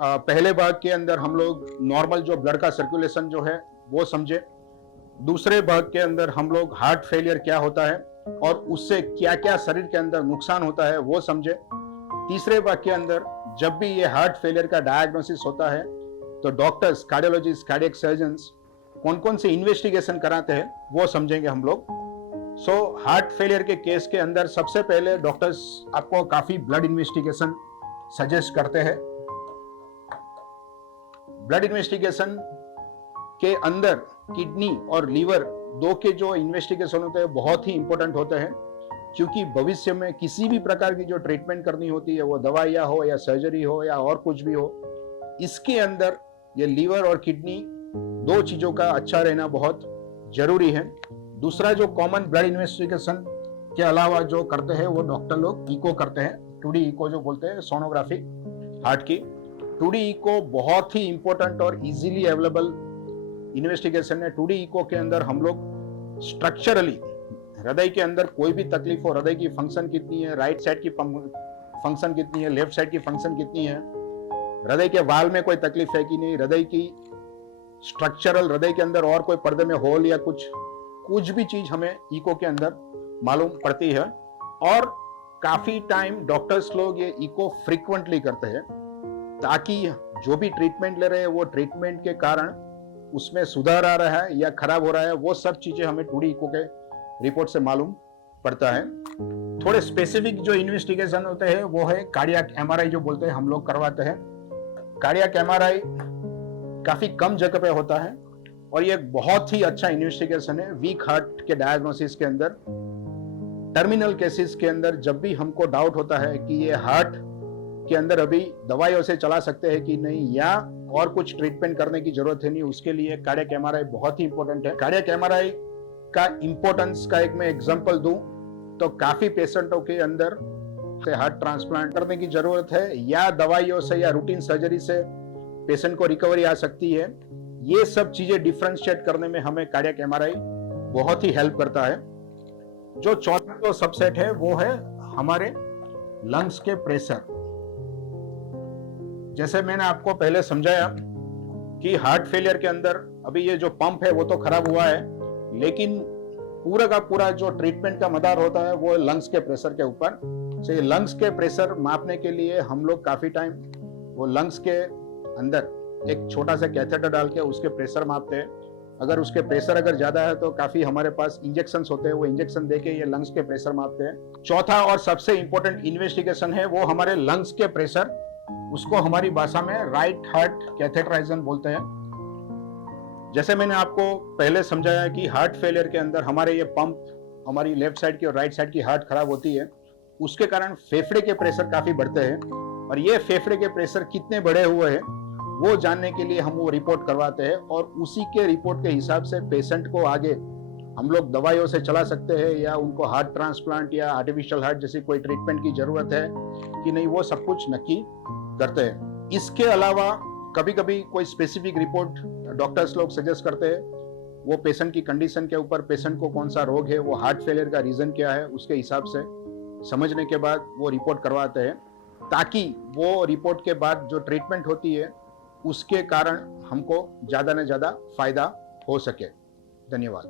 पहले भाग के अंदर हम लोग नॉर्मल जो ब्लड का सर्कुलेशन जो है वो समझे। दूसरे भाग के अंदर हम लोग हार्ट फेलियर क्या होता है और उससे क्या क्या शरीर के अंदर नुकसान होता है वो समझे। तीसरे भाग के अंदर जब भी ये हार्ट फेलियर का डायग्नोसिस होता है तो डॉक्टर्स, कार्डियोलॉजिस्ट, कार्डियक सर्जन्स कौन कौन से इन्वेस्टिगेशन कराते हैं वो समझेंगे हम लोग। हार्ट फेलियर के केस के अंदर सबसे पहले डॉक्टर्स आपको काफी ब्लड इन्वेस्टिगेशन सजेस्ट करते हैं। ब्लड इन्वेस्टिगेशन के अंदर किडनी और लीवर दो के जो इन्वेस्टिगेशन होते हैं बहुत ही इंपॉर्टेंट होते हैं, क्योंकि भविष्य में किसी भी प्रकार की जो ट्रीटमेंट करनी होती है, वो दवाइयाँ हो या सर्जरी हो या और कुछ भी हो, इसके अंदर ये लीवर और किडनी दो चीजों का अच्छा रहना बहुत जरूरी है। दूसरा जो कॉमन ब्लड इन्वेस्टिगेशन के अलावा जो करते हैं वो डॉक्टर लोग इको करते हैं, 2D इको जो बोलते हैं, सोनोग्राफी हार्ट की। 2D इको बहुत ही इंपॉर्टेंट और इजीली अवेलेबल इन्वेस्टिगेशन है। 2D इको के अंदर हम लोग स्ट्रक्चरली हृदय के अंदर कोई भी तकलीफ हो, हृदय की फंक्शन कितनी है, राइट साइड की फंक्शन कितनी है, लेफ्ट साइड की फंक्शन कितनी है, हृदय के वाल में कोई तकलीफ है कि नहीं, हृदय की स्ट्रक्चरल, हृदय के अंदर और कोई पर्दे में होल या कुछ भी चीज हमें इको के अंदर मालूम पड़ती है। और काफी टाइम डॉक्टर्स लोग ये इको फ्रीक्वेंटली करते हैं ताकि जो भी ट्रीटमेंट ले रहे हैं वो ट्रीटमेंट के कारण उसमें सुधार आ रहा है या खराब हो रहा है, वो सब चीजें हमें 2D इको के रिपोर्ट से मालूम पड़ता है। थोड़े स्पेसिफिक जो इन्वेस्टिगेशन होते हैं वो है कार्डियक एमआरआई जो बोलते हैं, हम लोग करवाते हैं। कार्डियक एमआरआई काफी कम जगह पे होता है और ये एक बहुत ही अच्छा इन्वेस्टिगेशन है। वीक हार्ट के डायग्नोसिस के अंदर, टर्मिनल केसेस के अंदर जब भी हमको डाउट होता है कि ये हार्ट के अंदर अभी दवाइयों से चला सकते हैं कि नहीं या और कुछ ट्रीटमेंट करने की जरूरत है नहीं, उसके लिए कार्डियक एमआरआई बहुत ही इंपॉर्टेंट है। कार्डियक एमआरआई का इंपॉर्टेंस का एक मैं एग्जांपल दूं तो काफी पेशेंटों के अंदर से हार्ट ट्रांसप्लांट करने की जरूरत है या दवाइयों से या रूटीन सर्जरी से पेशेंट को रिकवरी आ सकती है। ये सब चीजें डिफरेंशिएट करने में हमें कार्डियक एमआरआई बहुत ही हेल्प करता है। जो चौथा जो सबसेट है वो है हमारे लंग्स के प्रेशर। जैसे मैंने आपको पहले समझाया कि हार्ट फेलियर के अंदर अभी ये जो पंप है वो तो खराब हुआ है, लेकिन पूरा का पूरा जो ट्रीटमेंट का मदार होता है वो लंग्स के प्रेशर के ऊपर। से लंग्स के प्रेशर मापने के लिए हम लोग काफी टाइम वो लंग्स के अंदर एक छोटा सा कैथेटर डाल के उसके प्रेशर मापते हैं। अगर उसके प्रेशर अगर ज्यादा है तो काफी हमारे पास इंजेक्शन होते हैं, वो इंजेक्शन देके ये लंग्स के प्रेशर मापते हैं। चौथा और सबसे इंपॉर्टेंट इन्वेस्टिगेशन है वो हमारे लंग्स के प्रेशर, उसको हमारी भाषा में राइट हार्ट कैथेटराइजेशन बोलते हैं। जैसे मैंने आपको पहले समझाया कि हार्ट फेलियर के अंदर हमारे ये पंप, हमारी लेफ्ट साइड की और राइट साइड की हार्ट खराब होती है, उसके कारण फेफड़े के प्रेशर काफी बढ़ते हैं। और ये फेफड़े के प्रेशर कितने बढ़े हुए हैं वो जानने के लिए हम वो रिपोर्ट करवाते हैं और उसी के रिपोर्ट के हिसाब से पेशेंट को आगे हम लोग दवाइयों से चला सकते हैं या उनको हार्ट ट्रांसप्लांट या आर्टिफिशियल हार्ट जैसी कोई ट्रीटमेंट की जरूरत है कि नहीं, वो सब कुछ नक्की करते हैं। इसके अलावा कभी कभी कोई स्पेसिफिक रिपोर्ट डॉक्टर्स लोग सजेस्ट करते हैं, वो पेशेंट की कंडीशन के ऊपर, पेशेंट को कौन सा रोग है, वो हार्ट फेलियर का रीजन क्या है, उसके हिसाब से समझने के बाद वो रिपोर्ट करवाते हैं ताकि वो रिपोर्ट के बाद जो ट्रीटमेंट होती है उसके कारण हमको ज्यादा से ज्यादा फायदा हो सके। धन्यवाद।